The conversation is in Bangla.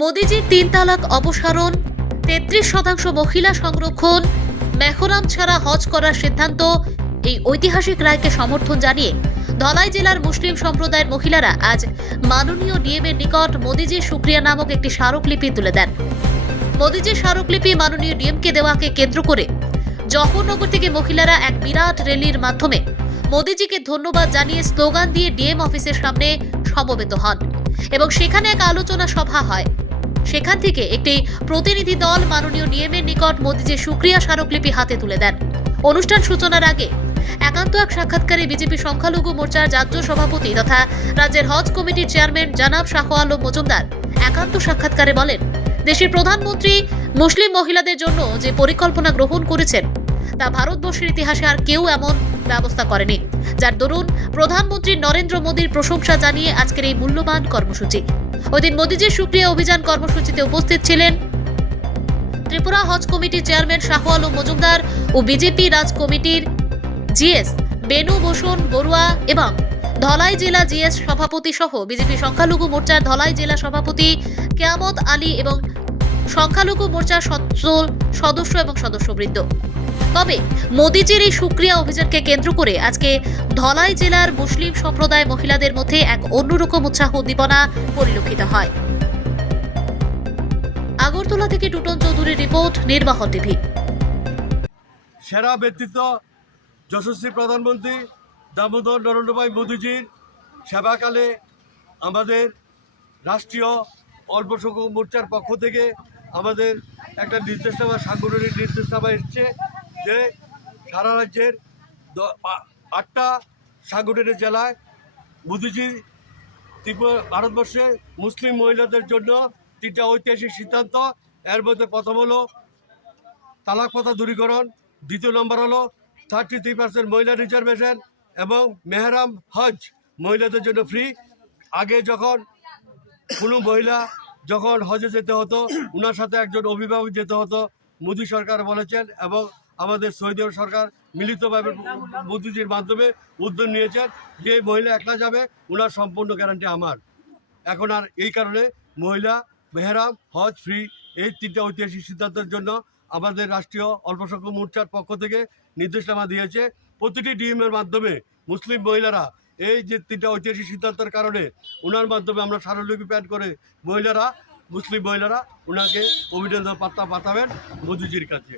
মোদিজির তিন তালাক অপসারণ, তেত্রিশ শতাংশ মহিলা সংরক্ষণ, মেহরাম ছাড়া হজ করার সিদ্ধান্ত, এই ঐতিহাসিক রায়কে সমর্থন জানিয়ে ধলাই জেলার মুসলিম সম্প্রদায়ের মহিলারা আজ মাননীয় ডিএমের নিকট মোদিজির সুক্রিয়া নামক একটি স্মারকলিপি তুলে দেন। মোদিজির স্মারকলিপি মাননীয় ডিএমকে দেওয়াকে কেন্দ্র করে জহরনগর থেকে মহিলারা এক বিরাট র্যালির মাধ্যমে মোদিজিকে ধন্যবাদ জানিয়ে স্লোগান দিয়ে ডিএম অফিসের সামনে সমবেত হন এবং সেখানে এক আলোচনা সভা হয়। সেখান থেকে একটি প্রতিনিধি দল মাননীয় নিয়মের নিকট মোদিজির সুক্রিয়া স্মারকলিপি হাতে তুলে দেন। অনুষ্ঠান সূচনার আগে একান্ত এক সাক্ষাৎকারে বিজেপি সংখ্যালঘু মোর্চার রাজ্য সভাপতি তথা রাজ্যের হজ কমিটির চেয়ারম্যান জানাব শাহ আলম মজুমদার একান্ত সাক্ষাৎকারে বলেন, দেশের প্রধানমন্ত্রী মুসলিম মহিলাদের জন্য যে পরিকল্পনা গ্রহণ করেছেন, তা ভারতবর্ষের ইতিহাসে আর কেউ এমন ব্যবস্থা করেনি। যার দরুন প্রধানমন্ত্রী নরেন্দ্র মোদীর প্রশংসা জানিয়ে আজকের এই মূল্যবান কর্মসূচি। ওইদিন মোদীজির সুক্রিয়া অভিযান কর্মসূচিতে উপস্থিত ছিলেন। ত্রিপুরা হজ কমিটির চেয়ারম্যান শাহ আলম মজুমদার ও বিজেপি রাজ কমিটির জিএস বেনু ভূষণ বড়ুয়া এবং ধলাই জেলা জিএস সভাপতি সহ বিজেপি সংখ্যালঘু মোর্চার ধলাই জেলা সভাপতি কেয়ামত আলী এবং সংখ্যালঘু মোর্চার সদস্য এবং সদস্যবৃন্দ। তবে মোদিজির এই সুক্রিয়া অভিযানকে কেন্দ্র করে আজকে ধলাই জেলার মুসলিম সম্প্রদায় মহিলাদের মধ্যে এক অন্যরকম উৎসাহ উদ্দীপনা পরিলক্ষিত হয়। আগরতলা থেকে টুটন চৌধুরীর রিপোর্ট নির্বাহ টিভি। সেরা ব্যক্তিত্ব যশস্বী প্রধানমন্ত্রী দামোদর নরেন্দ্রভাই মোদীজির সেবাকালে আমাদের রাষ্ট্রীয় অল্প সংখ্যক মোর্চার পক্ষ থেকে আমাদের একটা নির্দেশনামা সাংগঠনিক নির্দেশনামা এসছে। যে সারা রাজ্যের আটটা সাংগঠনিক জেলায় মোদীজি ত্রিপুরা, ভারতবর্ষে মুসলিম মহিলাদের জন্য তিনটা ঐতিহাসিক সিদ্ধান্ত। এর মধ্যে প্রথম হলো তালাক প্রথা দূরীকরণ, দ্বিতীয় নম্বর হলো থার্টি থ্রি পার্সেন্ট মহিলা রিজার্ভেশন এবং মেহরাম হজ মহিলাদের জন্য ফ্রি আগে যখন কোনো মহিলা যখন হজে যেতে হতো ওনার সাথে একজন অভিভাবক যেতে হতো, মোদী সরকার বলেছেন এবং আমাদের আরব সরকার মিলিতভাবে বুদ্ধিজীর মাধ্যমে উদ্যোগ নিয়েছেন। যে মহিলা একলা যাবে ওনার সম্পূর্ণ গ্যারান্টি আমার। এখন আর এই কারণে মহিলা, মেহরাম, হজ, ফ্রি এই তিনটা ঐতিহাসিক সিদ্ধান্তের জন্য আমাদের রাষ্ট্রীয় অল্প সংখ্যক মোর্চার পক্ষ থেকে নির্দেশনামা দিয়েছে। প্রতিটি ডিএমের মাধ্যমে মুসলিম মহিলারা এই যে তিনটা ঐতিহাসিক সিদ্ধান্তের কারণে ওনার মাধ্যমে আমরা স্মারকলিপি প্যাড করে মহিলারা, মুসলিম মহিলারা ওনাকে অভিনন্দন বার্তা পাঠাবেন মোদিজির কাছে।